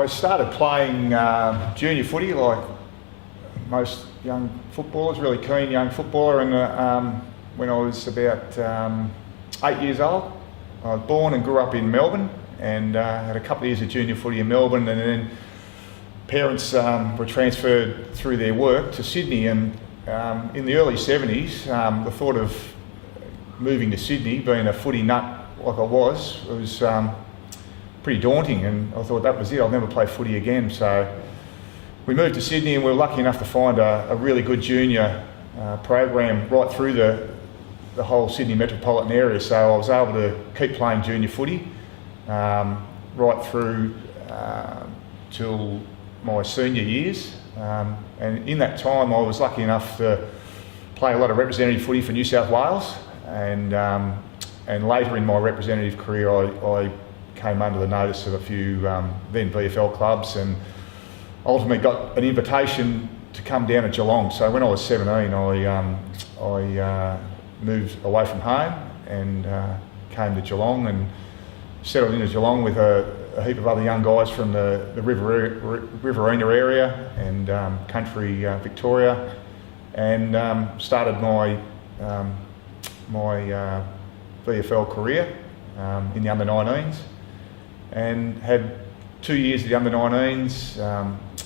I started playing junior footy like most young footballers, really keen young footballer, and when I was about 8 years old. I was born and grew up in Melbourne, and had a couple of years of junior footy in Melbourne, and then parents were transferred through their work to Sydney, and in the early 70s, the thought of moving to Sydney, being a footy nut like I was pretty daunting, and I thought that was it, I'll never play footy again. So we moved to Sydney, and we were lucky enough to find a really good junior program right through the whole Sydney metropolitan area. So I was able to keep playing junior footy right through till my senior years, and in that time I was lucky enough to play a lot of representative footy for New South Wales, and later in my representative career I came under the notice of a few then VFL clubs, and ultimately got an invitation to come down to Geelong. So when I was 17, I moved away from home and came to Geelong and settled into Geelong with a heap of other young guys from the Riverina area and country Victoria, and started my VFL career in the under-19s, and had 2 years of the under-19s,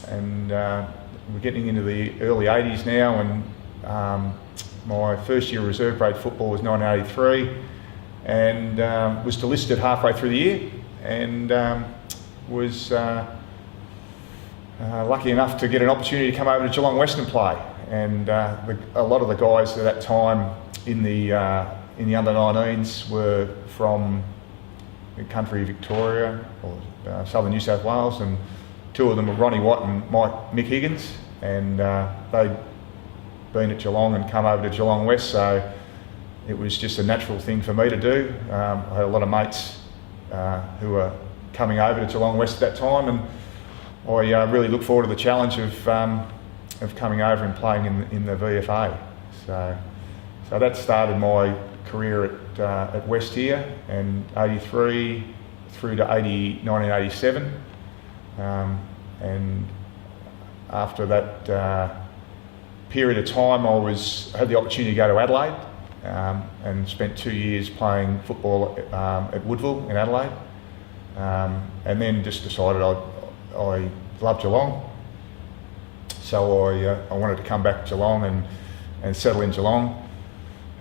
and we're getting into the early 80s now, and my first year of reserve grade football was 1983, and was delisted halfway through the year, and was lucky enough to get an opportunity to come over to Geelong West and play. And a lot of the guys at that time in the under-19s were from the country Victoria or southern New South Wales, and two of them were Ronnie Watt and Mick Higgins, and they'd been at Geelong and come over to Geelong West, so it was just a natural thing for me to do. I had a lot of mates who were coming over to Geelong West at that time, and I really look forward to the challenge of coming over and playing in the VFA. So that started my career at West here, and 83 through to 1987, and after that period of time I had the opportunity to go to Adelaide, and spent 2 years playing football at Woodville in Adelaide, and then just decided I loved Geelong, so I wanted to come back to Geelong and settle in Geelong.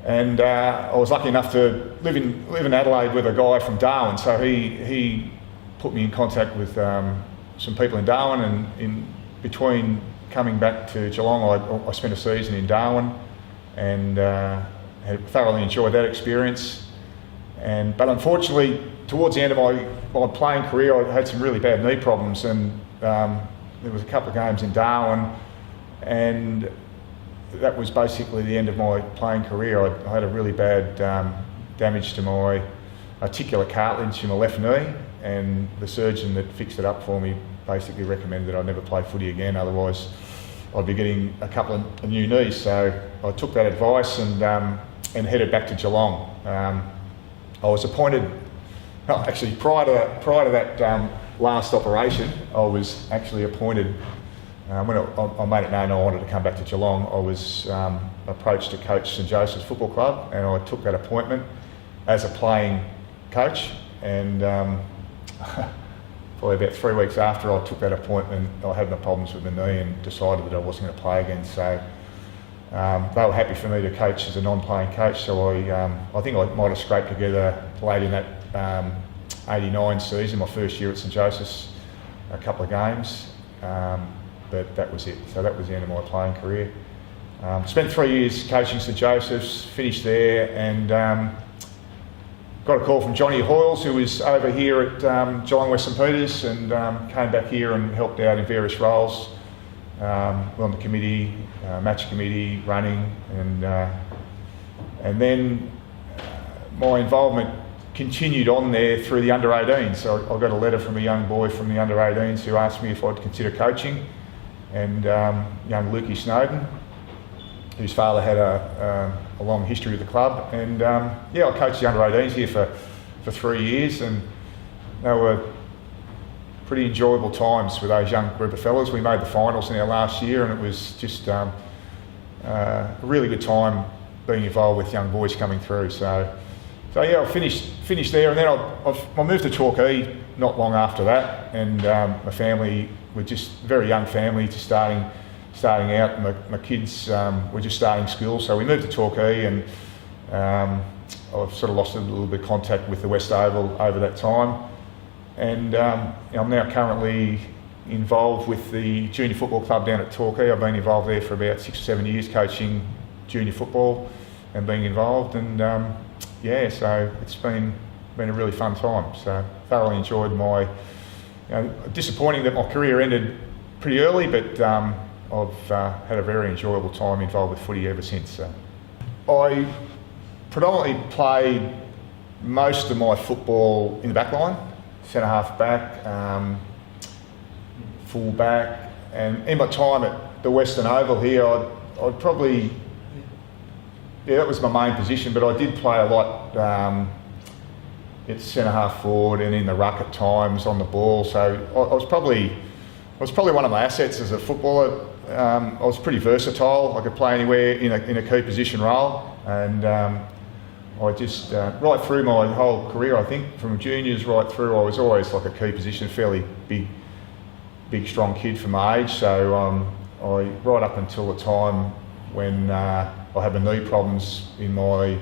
And I was lucky enough to live in Adelaide with a guy from Darwin, so he put me in contact with some people in Darwin, and in between coming back to Geelong I spent a season in Darwin, and had thoroughly enjoyed that experience. But unfortunately, towards the end of my playing career, I had some really bad knee problems, and there was a couple of games in Darwin, and that was basically the end of my playing career. I had a really bad damage to my articular cartilage in my left knee, and the surgeon that fixed it up for me basically recommended that I never play footy again, otherwise I'd be getting a couple of new knees. So I took that advice and headed back to Geelong. I was appointed, actually prior to that last operation, I was actually appointed, when I made it known I wanted to come back to Geelong, I was approached to coach St Joseph's Football Club, and I took that appointment as a playing coach, and probably about 3 weeks after I took that appointment, I had no problems with my knee and decided that I wasn't going to play again. So they were happy for me to coach as a non-playing coach, so I think I might have scraped together late in that 89 season, my first year at St Joseph's, a couple of games. But that was it. So that was the end of my playing career. Spent 3 years coaching St Joseph's, finished there, and got a call from Johnny Hoyles, who was over here at Geelong West St Peters, and came back here and helped out in various roles, on the committee, match committee, running, and then my involvement continued on there through the under-18s. So I got a letter from a young boy from the under-18s who asked me if I'd consider coaching, and young Lukey Snowden, whose father had a long history with the club, and I coached the under-18s here for 3 years, and they were pretty enjoyable times with those young group of fellas. We made the finals in our last year, and it was just a really good time being involved with young boys coming through. So yeah, I finished there, and then I moved to Torquay not long after that, and my family were just a very young family, just starting out. My kids were just starting school, so we moved to Torquay, and I've sort of lost a little bit of contact with the West Oval over that time. And I'm now currently involved with the junior football club down at Torquay. I've been involved there for about 6 or 7 years, coaching junior football and being involved. And yeah, so it's been a really fun time. So thoroughly enjoyed my. Disappointing that my career ended pretty early, but I've had a very enjoyable time involved with footy ever since. So I predominantly played most of my football in the back line. Centre half back, full back, and in my time at the Western Oval here, I'd probably, that was my main position, but I did play a lot at centre half forward and in the ruck at times on the ball. So I was probably one of my assets as a footballer. I was pretty versatile. I could play anywhere in a key position role, and I just, right through my whole career, I think, from juniors right through, I was always like a key position, fairly big strong kid for my age. So right up until the time when I had my knee problems in my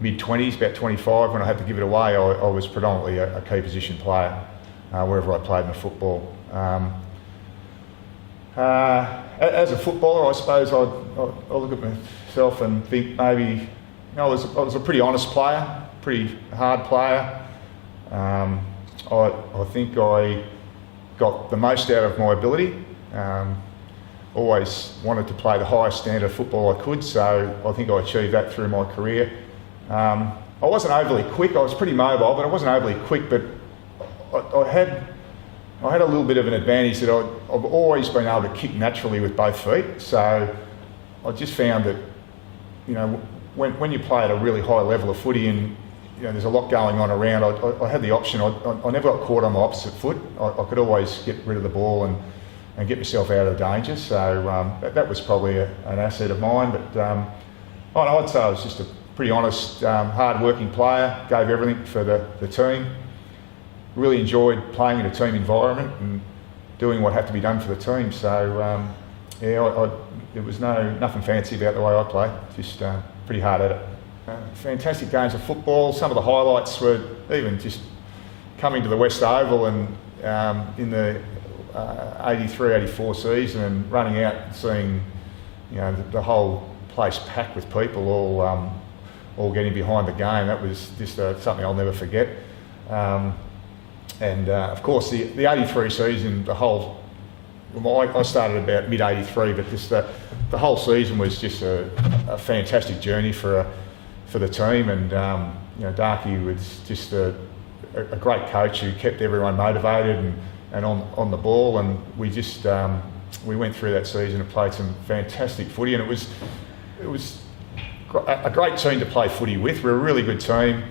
mid-20s, about 25, when I had to give it away, I was predominantly a key position player wherever I played my football. As a footballer, I suppose I look at myself and think maybe, I was a pretty honest player, pretty hard player. I think I got the most out of my ability. Always wanted to play the highest standard of football I could, so I think I achieved that through my career. I wasn't overly quick. I was pretty mobile, but I wasn't overly quick. But I had a little bit of an advantage that I've always been able to kick naturally with both feet. So I just found that, when you play at a really high level of footy and there's a lot going on around, I had the option. I never got caught on my opposite foot. I could always get rid of the ball and get myself out of danger. So that was probably an asset of mine. But I'd say I was just a pretty honest, hard-working player. Gave everything for the team. Really enjoyed playing in a team environment and doing what had to be done for the team. So there was nothing fancy about the way I played. Just pretty hard at it. Fantastic games of football. Some of the highlights were even just coming to the West Oval and in the 83-84 season and running out and seeing the whole place packed with people all getting behind the game. That was just something I'll never forget. And of course the 83 season, I started about mid-83, but the whole season was just a fantastic journey for the team. And Darky was just a great coach who kept everyone motivated and on the ball. And we just we went through that season and played some fantastic footy. And it was a great team to play footy with. We're a really good team.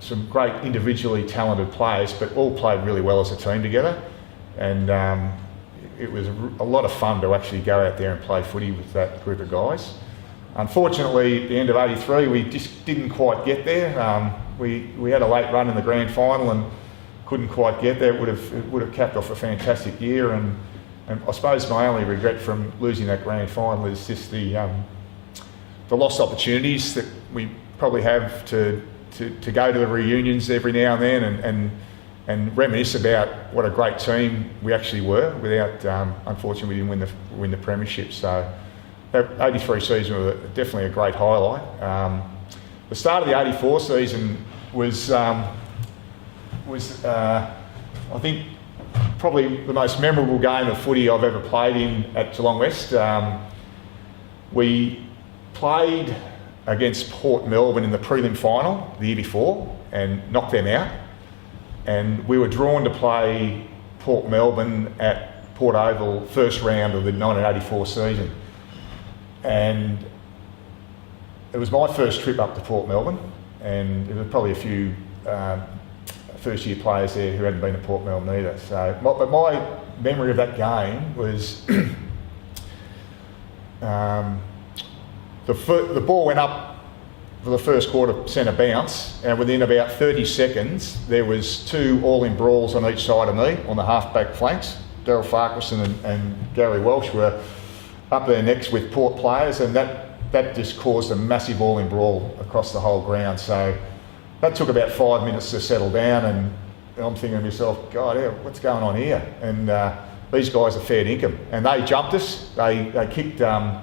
Some great individually talented players, but all played really well as a team together. And it was a lot of fun to actually go out there and play footy with that group of guys. Unfortunately, at the end of 83, we just didn't quite get there. We had a late run in the grand final and couldn't quite get there. It would have capped off a fantastic year. And I suppose my only regret from losing that grand final is just the lost opportunities that we probably have to go to the reunions every now and then and reminisce about what a great team we actually were. Without, unfortunately, we didn't win the premiership. So that 83 season was definitely a great highlight. The start of the 84 season was I think, probably the most memorable game of footy I've ever played in at Geelong West. We played against Port Melbourne in the prelim final the year before and knocked them out. And we were drawn to play Port Melbourne at Port Oval first round of the 1984 season. And it was my first trip up to Port Melbourne, and there were probably a first year players there who hadn't been to Port Melbourne either. So, but my memory of that game was the ball went up for the first quarter centre bounce, and within about 30 seconds there was 2 all-in brawls on each side of me on the half-back flanks. Daryl Farquharson and Gary Welsh were up there next with Port players, and that just caused a massive all-in brawl across the whole ground. So that took about 5 minutes to settle down, and I'm thinking to myself, God, what's going on here? And these guys are fair dinkum, and they jumped us. They kicked, I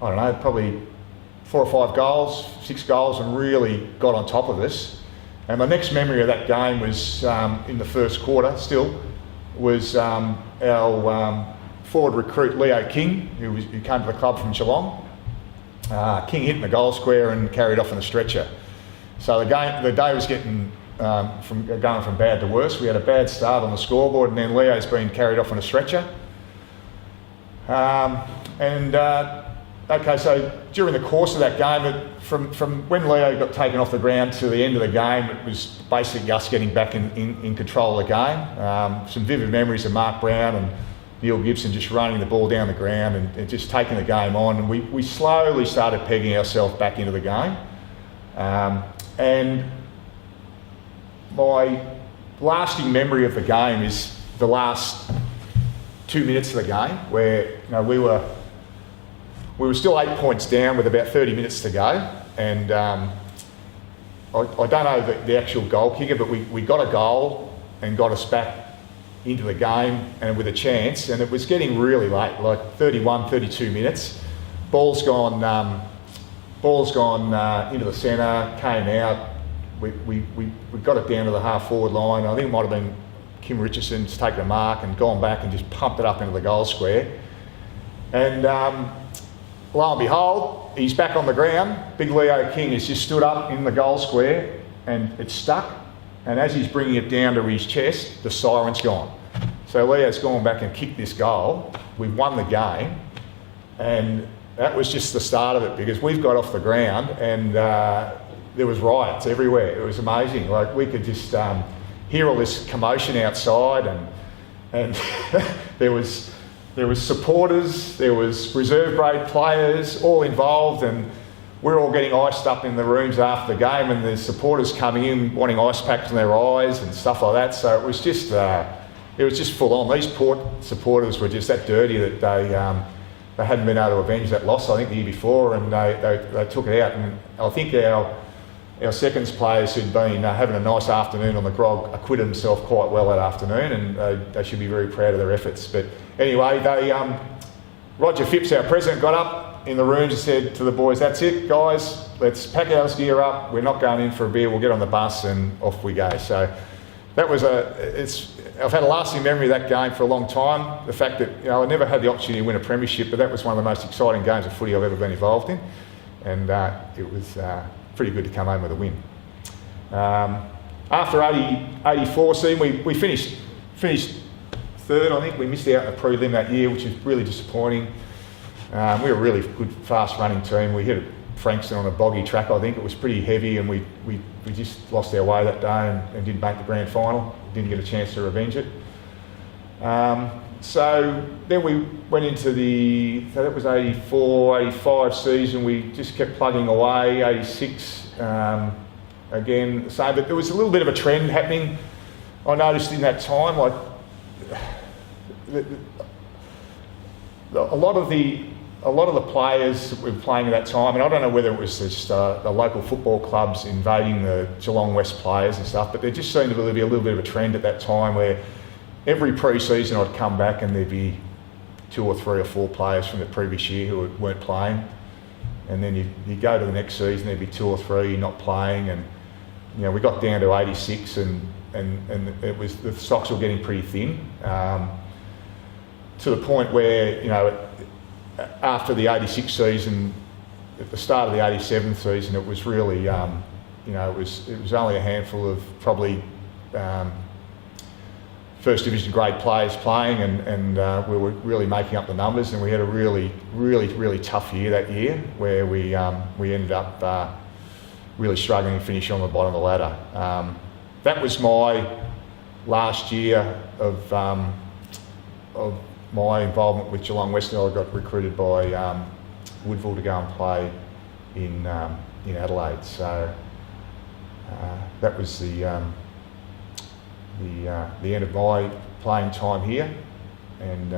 don't know, probably 4 or 5 goals, 6 goals, and really got on top of us. And my next memory of that game was in the first quarter still, was our forward recruit Leo King, who came to the club from Geelong. King hit in the goal square and carried off on a stretcher. So the day was getting going from bad to worse. We had a bad start on the scoreboard, and then Leo's been carried off on a stretcher. Okay, so during the course of that game, from when Leo got taken off the ground to the end of the game, it was basically us getting back in control of the game. Some vivid memories of Mark Brown and Neil Gibson just running the ball down the ground and just taking the game on. And we slowly started pegging ourselves back into the game. And my lasting memory of the game is the last 2 minutes of the game, where we were still 8 points down with about 30 minutes to go, and I don't know the actual goal kicker, but we got a goal and got us back into the game and with a chance, and it was getting really late, like 31, 32 minutes. Ball's gone into the centre, came out. We got it down to the half forward line. I think it might have been Kim Richardson's taken a mark and gone back and just pumped it up into the goal square. And lo and behold, he's back on the ground. Big Leo King has just stood up in the goal square and it's stuck. And as he's bringing it down to his chest, the siren's gone. So Leo's gone back and kicked this goal. We've won the game. And that was just the start of it, because we've got off the ground and there was riots everywhere. It was amazing. Like, we could just hear all this commotion outside, and there was supporters, there was reserve grade players all involved, and we're all getting iced up in the rooms after the game, and there's supporters coming in wanting ice packs in their eyes and stuff like that. So it was just full on. These Port supporters were just that dirty that they hadn't been able to avenge that loss, I think, the year before, and they took it out. And I think our seconds players who'd been having a nice afternoon on the grog acquitted themselves quite well that afternoon, and they should be very proud of their efforts. But anyway, Roger Phipps, our president, got up in the rooms and said to the boys, "That's it, guys, let's pack our gear up. We're not going in for a beer. We'll get on the bus," and off we go. So that was I've had a lasting memory of that game for a long time. The fact that I never had the opportunity to win a premiership, but that was one of the most exciting games of footy I've ever been involved in, and it was pretty good to come home with a win. After 84 season, we finished third. I think we missed out in the prelim that year, which is really disappointing. We were a really good, fast-running team. We hit Frankston on a boggy track, I think. It was pretty heavy, and we just lost our way that day and didn't make the grand final. Didn't get a chance to revenge it. So then we went into so that was 84, 85 season. We just kept plugging away. 86, again, the same. But there was a little bit of a trend happening. I noticed in that time, like a lot of the players that were playing at that time, and I don't know whether it was just the local football clubs invading the Geelong West players and stuff, but there just seemed to be a little bit of a trend at that time where every pre-season I'd come back and there'd be 2 or 3 or 4 players from the previous year who weren't playing, and then you go to the next season, there'd be 2 or 3 not playing, and we got down to 86 and it was, the stocks were getting pretty thin, to the point where after the 86 season, at the start of the 87 season, it was really, it was only a handful of probably first division grade players playing, and we were really making up the numbers, and we had a really, really, really tough year that year where we ended up really struggling to finish on the bottom of the ladder. that was my last year of my involvement with Geelong West. I got recruited by Woodville to go and play in Adelaide. So that was the end of my playing time here, and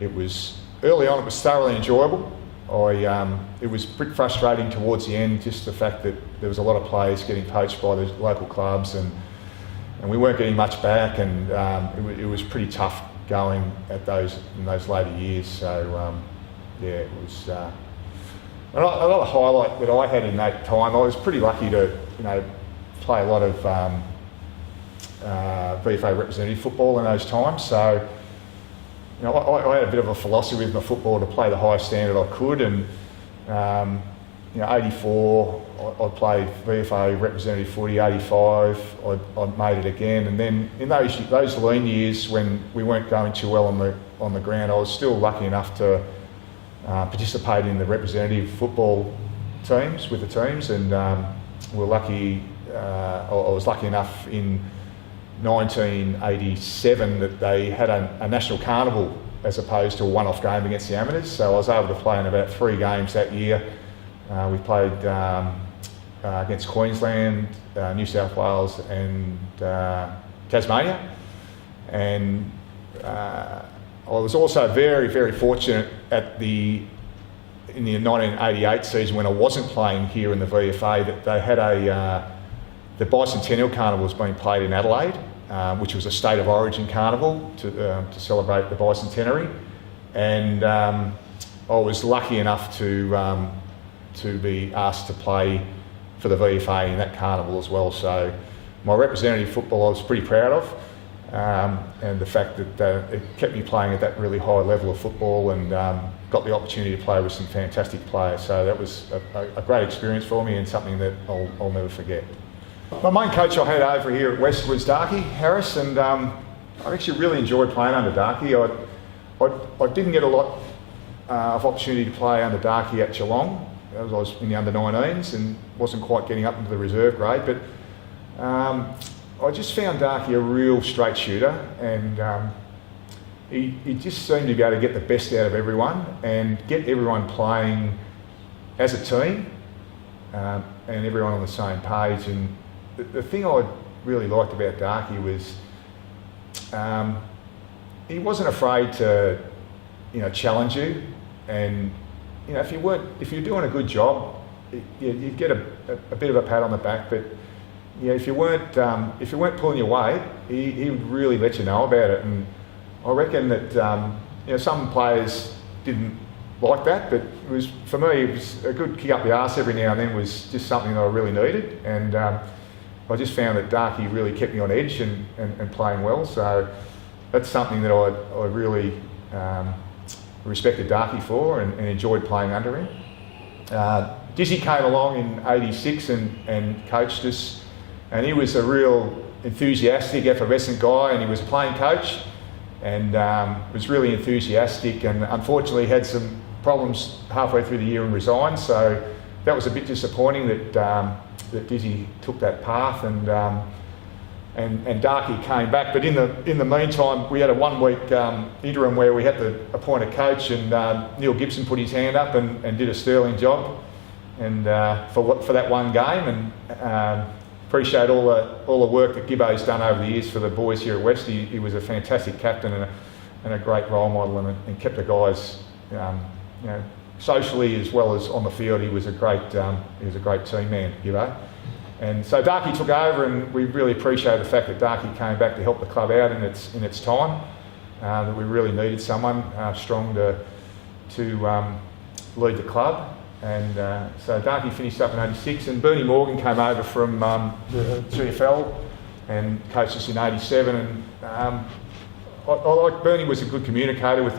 it was early on. It was thoroughly enjoyable. It was pretty frustrating towards the end, just the fact that there was a lot of players getting poached by the local clubs, and we weren't getting much back, and it was pretty tough going in those later years. So yeah, it was another highlight that I had in that time. I was pretty lucky to play a lot of VFA representative football in those times. So I had a bit of a philosophy with my football to play the highest standard I could, and 84 I played VFA representative footy. 85 I made it again, and then in those lean years when we weren't going too well on the ground, I was still lucky enough to participate in the representative football teams with the teams, and we were lucky. I was lucky enough in 1987 that they had a national carnival as opposed to a one-off game against the amateurs. So I was able to play in about 3 games that year. We played against Queensland, New South Wales and Tasmania. And I was also very, very fortunate in the 1988 season when I wasn't playing here in the VFA, that they had the Bicentennial Carnival was being played in Adelaide, which was a state of origin carnival to celebrate the bicentenary, and I was lucky enough to be asked to play for the VFA in that carnival as well. So my representative football I was pretty proud of, and the fact that it kept me playing at that really high level of football, and got the opportunity to play with some fantastic players. So that was a great experience for me, and something that I'll never forget. My main coach I had over here at West was Darky Harris, and I actually really enjoyed playing under Darky. I didn't get a lot of opportunity to play under Darky at Geelong, as I was in the under-19s and wasn't quite getting up into the reserve grade, but I just found Darky a real straight shooter, and he just seemed to be able to get the best out of everyone and get everyone playing as a team, and everyone on the same page. And the thing I really liked about Darky was he wasn't afraid to challenge you, and if you're doing a good job, you'd get a bit of a pat on the back. But if you weren't pulling your weight, he would really let you know about it. And I reckon that some players didn't like that, but for me it was a good kick up the arse every now and then was just something that I really needed. And I just found that Darky really kept me on edge and playing well. So that's something that I really respected Darky for, and enjoyed playing under him. Dizzy came along in '86 and coached us, and he was a real enthusiastic, effervescent guy, and he was a playing coach, and was really enthusiastic, and unfortunately had some problems halfway through the year and resigned. So that was a bit disappointing that Dizzy took that path, and Darky came back. But in the meantime, we had a 1-week interim where we had to appoint a coach, and Neil Gibson put his hand up and did a sterling job, and for that one game, and appreciate all the work that Gibbo's done over the years for the boys here at West. He was a fantastic captain and a great role model, and kept the guys socially as well as on the field. He was a great team man, Gibbo. And so Darky took over, and we really appreciate the fact that Darky came back to help the club out in its time. That we really needed someone strong to lead the club. And so Darky finished up in '86, and Bernie Morgan came over from the GFL and coached us in '87. And I like Bernie was a good communicator with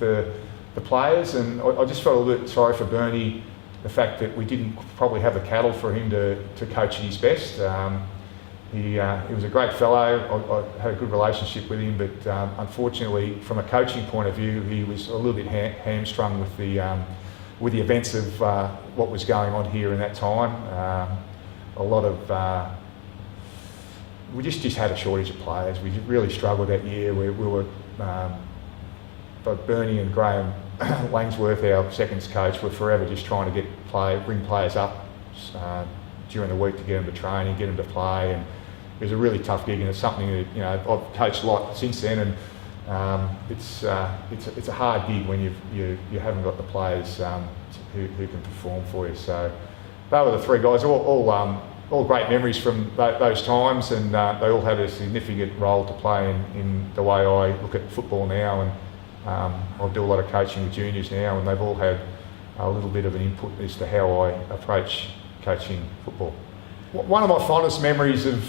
the players, and I just felt a little bit sorry for Bernie, the fact that we didn't probably have the cattle for him to coach at his best. He was a great fellow. I had a good relationship with him, but unfortunately, from a coaching point of view, he was a little bit hamstrung with the events of what was going on here in that time. A lot of we just had a shortage of players. We really struggled that year. We were, both Bernie and Graham Langsworth, our seconds coach, were forever just trying to bring players up during the week to get them to training, get them to play, and it was a really tough gig, and it's something that, you know, I've coached a lot since then, and it's a hard gig when you haven't got the players who can perform for you. So they were the three guys, all great memories from those times, and they all had a significant role to play in the way I look at football now, and I do a lot of coaching with juniors now, and they've all had a little bit of an input as to how I approach coaching football. One of my fondest memories of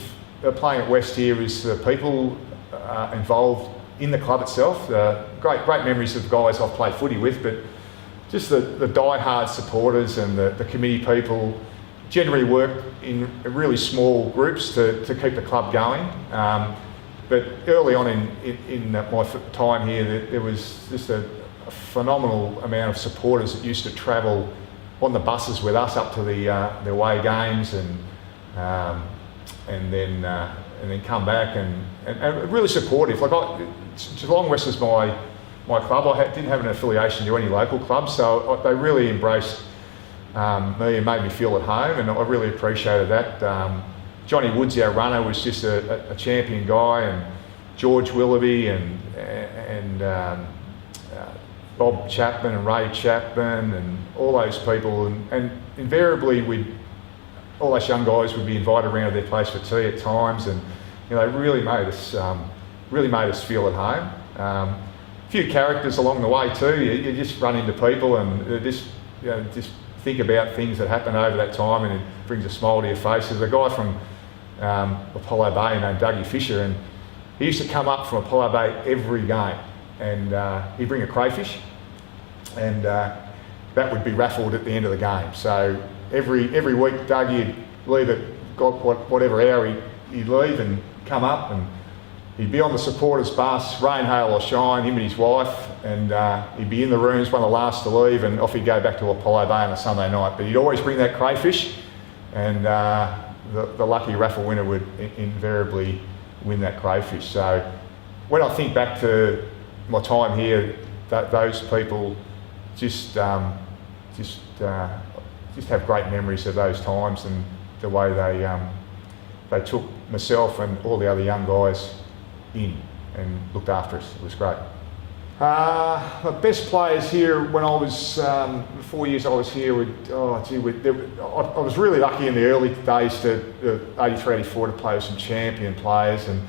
playing at West here is the people involved in the club itself. Great memories of guys I've played footy with, but just the die-hard supporters and the committee people generally work in really small groups to keep the club going. But early on in my time here, there was just a phenomenal amount of supporters that used to travel on the buses with us up to the away games, and then come back and really supportive. Like Geelong West was my club. I didn't have an affiliation to any local clubs, so they really embraced me and made me feel at home, and I really appreciated that. Johnny Woods, our runner, was just a champion guy, and George Willoughby and Bob Chapman and Ray Chapman and all those people, and invariably all us young guys would be invited around to their place for tea at times, and you know, they really made us feel at home. A few characters along the way too. You just run into people and just think about things that happened over that time, and it brings a smile to your face. There's a guy from Apollo Bay named Dougie Fisher, and he used to come up from Apollo Bay every game, and he'd bring a crayfish, and that would be raffled at the end of the game. So every week, Dougie would leave at whatever hour he'd leave and come up, and he'd be on the supporters bus, rain, hail or shine, him and his wife, and he'd be in the rooms, one of the last to leave, and off he'd go back to Apollo Bay on a Sunday night. But he'd always bring that crayfish, and the lucky raffle winner would invariably win that crayfish. So when I think back to my time here, those people just have great memories of those times, and the way they took myself and all the other young guys in and looked after us. It was great. The best players here when I was, the 4 years I was here, I was really lucky in the early days to 83, 84 to play with some champion players, and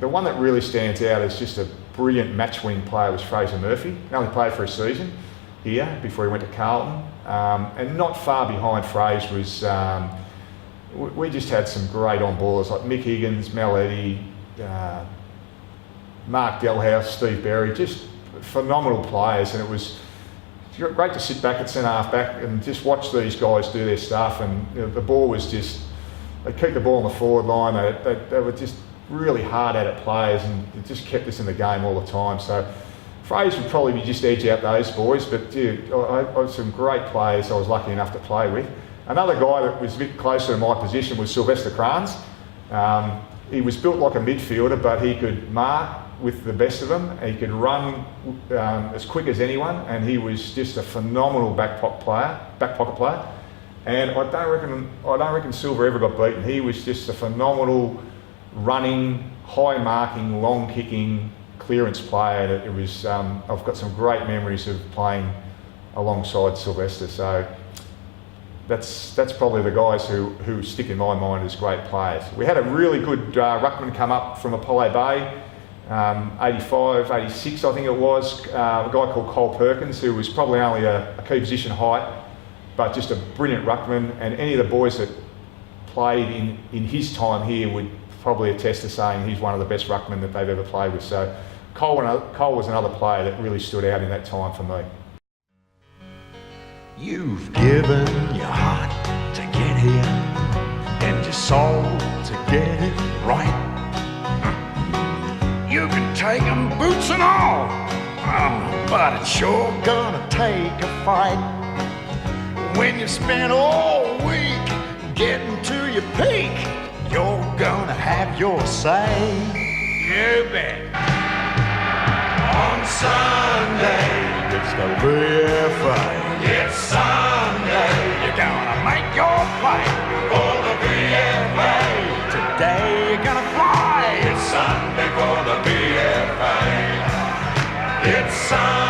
the one that really stands out as just a brilliant match-winning player was Fraser Murphy. He only played for a season here before he went to Carlton, and not far behind Fraser was, we just had some great on-ballers like Mick Higgins, Mel Eddy, Mark Delhouse, Steve Berry, just phenomenal players, and it was great to sit back at centre half back and just watch these guys do their stuff. And you know, the ball was just, they keep the ball on the forward line, they were just really hard at it players, and it just kept us in the game all the time. So Fraser would probably be just edge out those boys, but dude, I had some great players I was lucky enough to play with. Another guy that was a bit closer to my position was Sylvester Kranz. He was built like a midfielder, but he could mark with the best of them. He could run as quick as anyone, and he was just a phenomenal back pocket player. And I don't reckon Silver ever got beaten. He was just a phenomenal running, high marking, long kicking, clearance player. It was I've got some great memories of playing alongside Sylvester. So that's probably the guys who stick in my mind as great players. We had a really good ruckman come up from Apollo Bay, 85, 86 I think it was, a guy called Cole Perkins, who was probably only a key position height, but just a brilliant ruckman, and any of the boys that played in his time here would probably attest to saying he's one of the best ruckmen that they've ever played with. So Cole was another player that really stood out in that time for me. You've given your heart to get here and your soul to get it right. You can take 'em boots and all, but it's sure gonna take a fight. When you spend all week getting to your peak, you're gonna gonna have your say. You bet. On Sunday, it's the BFA. It's Sunday. You're gonna make your play For the BFA. today. You're gonna fly. It's Sunday for the BFA. It's Sunday.